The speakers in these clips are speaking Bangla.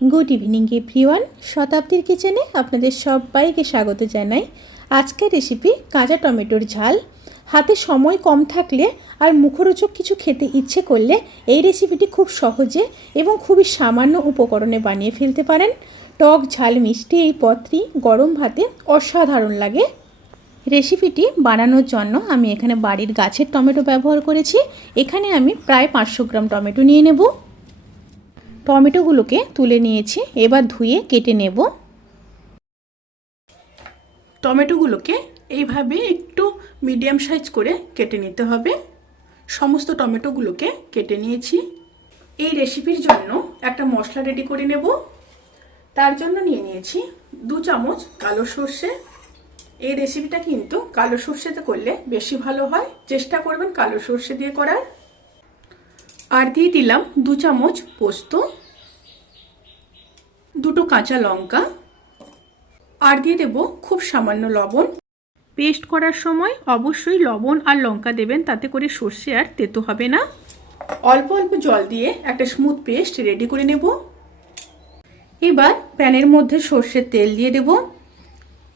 Good evening everyone. শতাব্দীর কিচেনে আপনাদের সবাইকে স্বাগত জানাই। আজকের রেসিপি কাঁচা টমেটোর ঝাল। হাতে সময় কম থাকলে আর মুখরোচক কিছু খেতে ইচ্ছে করলে এই রেসিপিটি খুব সহজে এবং খুবই সামান্য উপকরণে বানিয়ে ফেলতে পারেন। টক ঝাল মিষ্টি এই পদটি গরম ভাতে অসাধারণ লাগে। রেসিপিটি বানানোর জন্য আমি এখানে বাড়ির গাছের টমেটো ব্যবহার করেছি। এখানে আমি প্রায় 500 গ্রাম টমেটো নিয়ে নেব। টমেটোগুলোকে তুলে নিয়েছি, এবার ধুয়ে কেটে নেব। টমেটোগুলোকে এইভাবে একটু মিডিয়াম সাইজ করে কেটে নিতে হবে। সমস্ত টমেটোগুলোকে কেটে নিয়েছি। এই রেসিপির জন্য একটা মশলা রেডি করে নেব। তার জন্য নিয়ে নিয়েছি 2 চামচ কালো সর্ষে। এই রেসিপিটা কিন্তু কালো সর্ষেতে করলে বেশি ভালো হয়, চেষ্টা করবেন কালো সর্ষে দিয়ে করার। আর দিয়ে দিলাম 2 চামচ পোস্ত, 2টো কাঁচা লঙ্কা, আর দিয়ে দেব খুব সামান্য লবণ। পেস্ট করার সময় অবশ্যই লবণ আর লঙ্কা দেবেন, তাতে করে সর্ষে আর তেতো হবে না। অল্প অল্প জল দিয়ে একটা স্মুথ পেস্ট রেডি করে নেব। এবার প্যানের মধ্যে সর্ষের তেল দিয়ে দেব।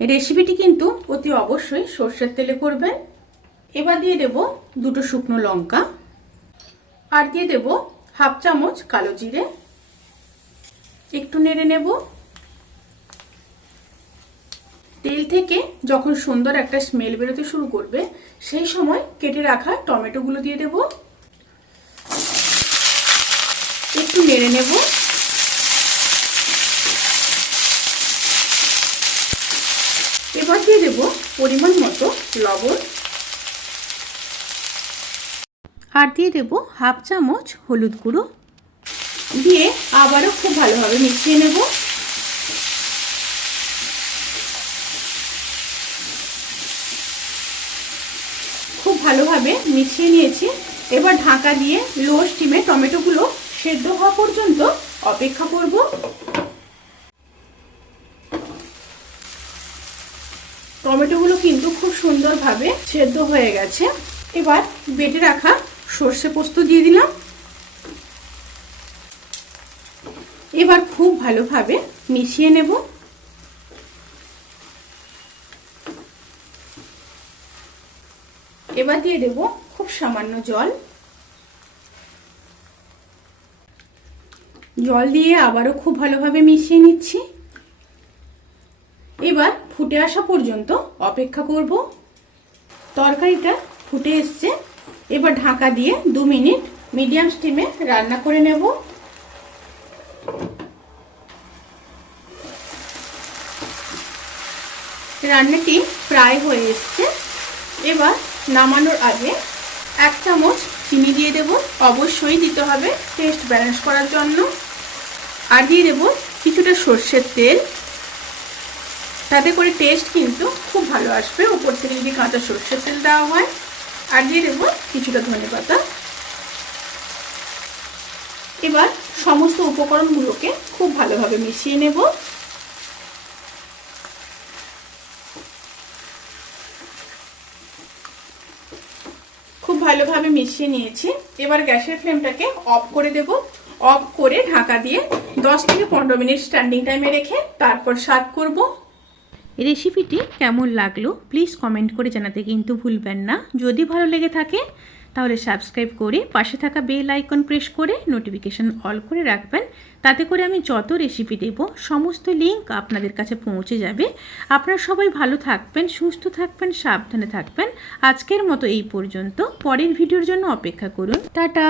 রেসিপিটি কিন্তু অতি অবশ্যই সর্ষের তেলে করবেন। এবার দিয়ে দেব 2টো শুকনো লঙ্কা, আর দিয়ে দেব 1/2 চামচ কালো জিরে। একটু নেড়ে নেব। তেল থেকে যখন সুন্দর একটা স্মেল বেরোতে শুরু করবে, সেই সময় কেটে রাখা টমেটোগুলো দিয়ে দেব। একটু নেড়ে নেব। এবার দিয়ে দেব পরিমাণ মতো লবণ, আর দিয়ে দেব 1/2 চামচ হলুদ গুঁড়ো। দিয়ে আবারও খুব ভালোভাবে মিশিয়ে নেব। খুব ভালোভাবে মিশিয়ে নিয়েছি। এবার ঢাকা দিয়ে লো স্টিমে টমেটোগুলো সেদ্ধ হওয়া পর্যন্ত অপেক্ষা করব। টমেটোগুলো কিন্তু খুব সুন্দরভাবে সেদ্ধ হয়ে গেছে। এবার বেটে রাখা সর্ষে পোস্ত দিয়ে দিলাম। এবার খুব ভালোভাবে মিশিয়ে নেব। এবার দিয়ে দেব খুব সামান্য জল। জল দিয়ে আবারও খুব ভালোভাবে মিশিয়ে নিচ্ছি। এবার ফুটে আসা পর্যন্ত অপেক্ষা করব। তরকারিটা ফুটে এসছে। এবার ঢাকা দিয়ে 2 মিনিট মিডিয়াম স্টিমে রান্না করে নেব। রান্নাটি প্রায় হয়ে এসছে। এবার নামানোর আগে 1 চামচ চিনি দিয়ে দেব। অবশ্যই দিতে হবে টেস্ট ব্যালেন্স করার জন্য। আর দিয়ে দেব কিছুটা সর্ষের তেল, তাতে করে টেস্ট কিন্তু খুব ভালো আসবে উপর থেকে যদি কাঁচা সর্ষের তেল দেওয়া হয়। আর দিয়ে দেব কিছুটা ধনেপাতা। এবার সমস্ত উপকরণগুলোকে খুব ভালোভাবে মিশিয়ে নেব। খুব ভালোভাবে মিশিয়ে নিয়েছি। এবার গ্যাসের ফ্লেমটাকে অফ করে দেব। অফ করে ঢাকা দিয়ে 10 থেকে 15 মিনিট স্ট্যান্ডিং টাইমে রেখে তারপর সার্ভ করব। রেসিপিটি কেমন লাগলো প্লিজ কমেন্ট করে জানাতে কিন্তু ভুলবেন না। যদি ভালো লেগে থাকে তাহলে সাবস্ক্রাইব করে পাশে থাকা বেল আইকন প্রেস করে নোটিফিকেশন অল করে রাখবেন, তাতে করে আমি যত রেসিপি দেব সমস্ত লিঙ্ক আপনাদের কাছে পৌঁছে যাবে। আপনারা সবাই ভালো থাকবেন, সুস্থ থাকবেন, সাবধানে থাকবেন। আজকের মতো এই পর্যন্ত। পরের ভিডিওর জন্য অপেক্ষা করুন। টাটা।